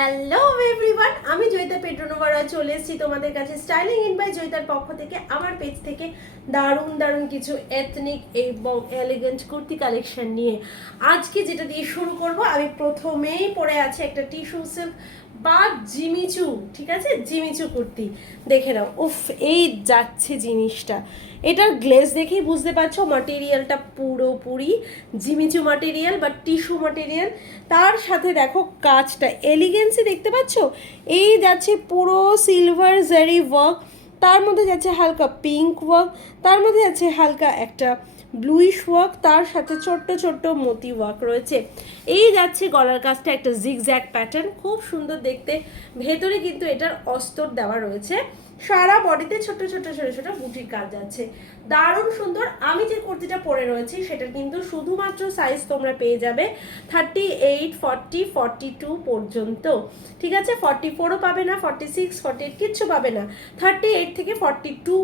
Hello everyone, আমি জয়িতা পেট্রোনোভারা চলে এসেছি তোমাদের কাছে স্টাইলিং ইন বাই জয়িতার পক্ষ থেকে আমার পেজ থেকে দারুণ দারুণ কিছু এথনিক এবং এলিগেন্ট কুর্তি কালেকশন নিয়ে। আজকে যেটা দিয়ে শুরু করব, আমি প্রথমেই পরে আছে একটা টিস্যু সিল্ক বা জিমিচু, ঠিক আছে, জিমিচু কুর্তি। দেখে নাও, উফ এই যাচ্ছে জিনিসটা। এটার গ্লেজ দেখেই বুঝতে পারছো মাটেরিয়ালটা পুরোপুরি জিমিচু মাটেরিয়াল বা টিস্যু মাটেরিয়াল। তার সাথে দেখো কাজটা এলিগেন্সি দেখতে পাচ্ছ, এই যাচ্ছে পুরো সিলভার জারি ওয়ার্ক, তার মধ্যে যাচ্ছে হালকা পিঙ্ক ওয়ার্ক, তার মধ্যে যাচ্ছে হালকা একটা ব্লুইশ ওয়ার্ক, তার সাথে ছোট্ট ছোট্ট মতি ওয়ার্ক রয়েছে। এই যাচ্ছে গলার কাজটা একটা জিগজ্যাগ প্যাটার্ন, খুব সুন্দর দেখতে। ভেতরে কিন্তু এটার অস্তর দেওয়া রয়েছে, সারা বডিতে ছোট ছোট ছোট ছোট বুটির কাজ আছে, দারুণ সুন্দর। আমি যে কুর্তিটা পরে রয়েছি সেটা কিন্তু শুধুমাত্র সাইজ তোমরা পেয়ে যাবে 38, 40, 42 পর্যন্ত, ঠিক আছে। 44ও পাবে না, 46, 48 কিচ্ছু পাবে না। 38 থেকে 42,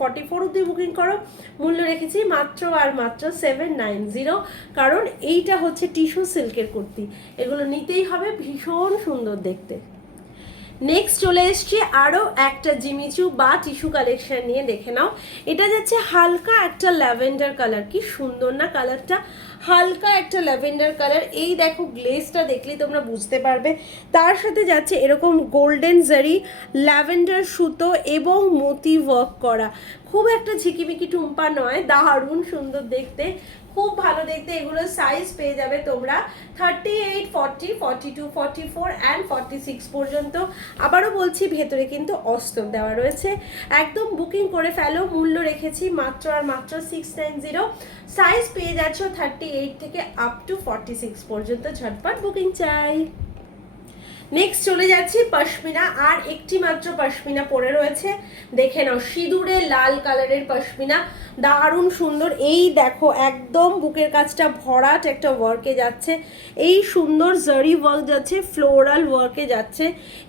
44 অব্দি বুকিং করো। মূল্য রেখেছি মাত্র আর মাত্র 790, কারণ এইটা হচ্ছে টিস্যু সিল্কের কুর্তি, এগুলো নিতেই হবে, ভীষণ সুন্দর দেখতে। নেক্সট চলে এসছি আরও একটা জিমিচু বা টিস্যু কালেকশন নিয়ে, দেখে নাও। এটা যাচ্ছে হালকা একটা ল্যাভেন্ডার কালার, কি সুন্দর না কালারটা, হালকা একটা ল্যাভেন্ডার কালার। এই দেখো গ্লেজটা দেখলেই তোমরা বুঝতে পারবে। তার সাথে যাচ্ছে এরকম গোল্ডেন জারি, ল্যাভেন্ডার সুতো এবং মতি ওয়ার্ক করা, খুব একটা ঝিকিমিকি টুম্পা নয়, দারুণ সুন্দর দেখতে, খুব ভালো দেখতে। এগুলোর সাইজ পেয়ে যাবে তোমরা 38, 40, 42, 44 অ্যান্ড 46 পর্যন্ত। আবারও বলছি, ভেতরে কিন্তু অস্তর দেওয়া রয়েছে। একদম বুকিং করে ফেলো, মূল্য রেখেছি মাত্র আর মাত্র 690। সাইজ পেয়ে যাচ্ছ 38 থেকে আপ টু 46 পর্যন্ত, ঝটপট বুকিং চাই। নেক্সট চলে যাচ্ছি পশমিনা, আর একটি মাত্র পশমিনা পরে রয়েছে, দেখে নাও, সিঁদুরে লাল কালারের পশমিনা, দারুণ সুন্দর। এই দেখো একদম বুকের কাজটা ভরাট একটা ওয়ার্কে যাচ্ছে, এই সুন্দর জারি ওয়ার্ক যাচ্ছে, ফ্লোরাল ওয়ার্কে যাচ্ছে।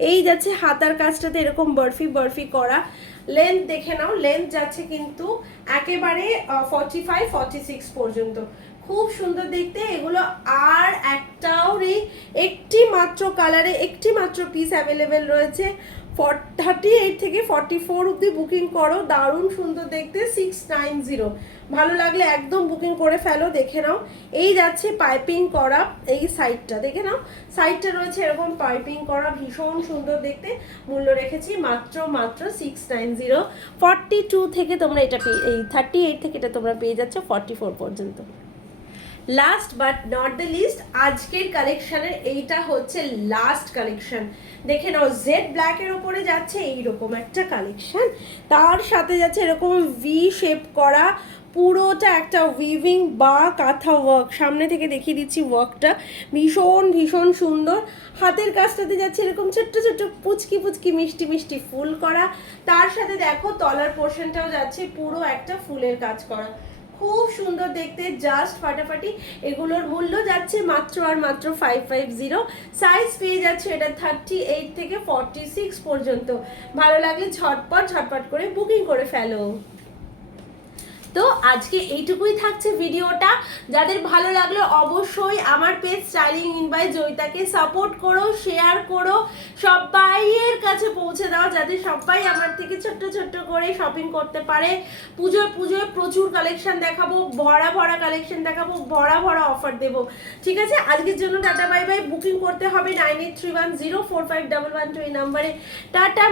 এই যাচ্ছে হাতার কাজটাতে এরকম বরফি বরফি করা। লেন্থ দেখে নাও, লেন্থ যাচ্ছে কিন্তু একেবারে 45, 46 পর্যন্ত, খুব সুন্দর দেখতে এগুলো। আর একটাও নেই, একটি মাত্র কালারে একটি মাত্র পিস অ্যাভেলেবেল রয়েছে। 38 থেকে 44 অব্দি বুকিং করো, দারুণ সুন্দর দেখতে, 690। ভালো লাগলে একদম বুকিং করে ফেলো। দেখে নাও, এই যাচ্ছে পাইপিং করা, এই সাইডটা দেখে নাও, সাইডটা রয়েছে এরকম পাইপিং করা, ভীষণ সুন্দর দেখতে। মূল্য রেখেছি মাত্র মাত্র 690। 42 থেকে তোমরা এটা পেয়ে, এই 38 থেকে এটা তোমরা পেয়ে যাচ্ছ 44 পর্যন্ত। Last but not the least, আজকের কালেকশনের এইটা হচ্ছে লাস্ট কালেকশন। দেখে নাও, জেড ব্ল্যাকের ওপরে যাচ্ছে এইরকম একটা কালেকশন, তার সাথে যাচ্ছে এরকম ভি শেপ করা, পুরোটা একটা উইভিং বা কাঁথা ওয়ার্ক। সামনে থেকে দেখিয়ে দিচ্ছি ওয়ার্কটা, ভীষণ ভীষণ সুন্দর। হাতের কাজটাতে যাচ্ছে এরকম ছোট্ট ছোট্ট পুচকি পুচকি মিষ্টি মিষ্টি ফুল করা, তার সাথে দেখো তলার পোর্শনটাও যাচ্ছে পুরো একটা ফুলের কাজ করা, খুব সুন্দর দেখতে, জাস্ট ফাটাফাটি। এগুলোর মূল্য যাচ্ছে মাত্র আর মাত্র 550। সাইজ পেয়ে যাচ্ছে এটা 38 থেকে 46 পর্যন্ত। ভালো লাগলে ঝটপট ঝটপট করে বুকিং করে ফেলো। তো আজকে এইটুকুই থাকছে ভিডিওটা। যাদের ভালো লাগলো অবশ্যই আমার পেজ স্টাইলিং ইন বাই জয়িতাকে সাপোর্ট করো, শেয়ার করো, সবাইয়ের কাছে পৌঁছে দাও, যাতে সবাই আমার থেকে ছোট্ট ছোট্ট করে শপিং করতে পারে। পুজোয় পুজোয় প্রচুর কালেকশন দেখাবো, ভরা ভরা কালেকশন দেখাবো, ভরা ভরা অফার দেবো, ঠিক আছে। আজকের জন্য টাটা বাই বাই। বুকিং করতে হবে 9831045112 এই নাম্বারে। টাটা।